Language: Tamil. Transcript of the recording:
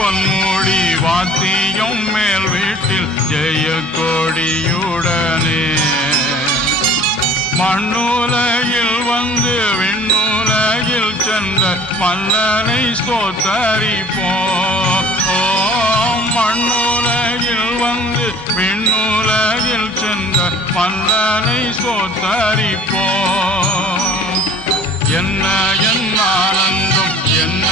பொன்முடி வாத்தியம் மேல் வீட்டில் ஜெய கொடியுடனே மண்ணுலகில் வந்து விண்ணுலகில் சென்ற மன்னனை ஸ்தோத்தரிப்போம். மண்ணுலகில் வந்து விண்ணுலகில் சென்ற மன்னனை ஸ்தோத்தரிப்போம். என்ன ஆனந்தம் என்ன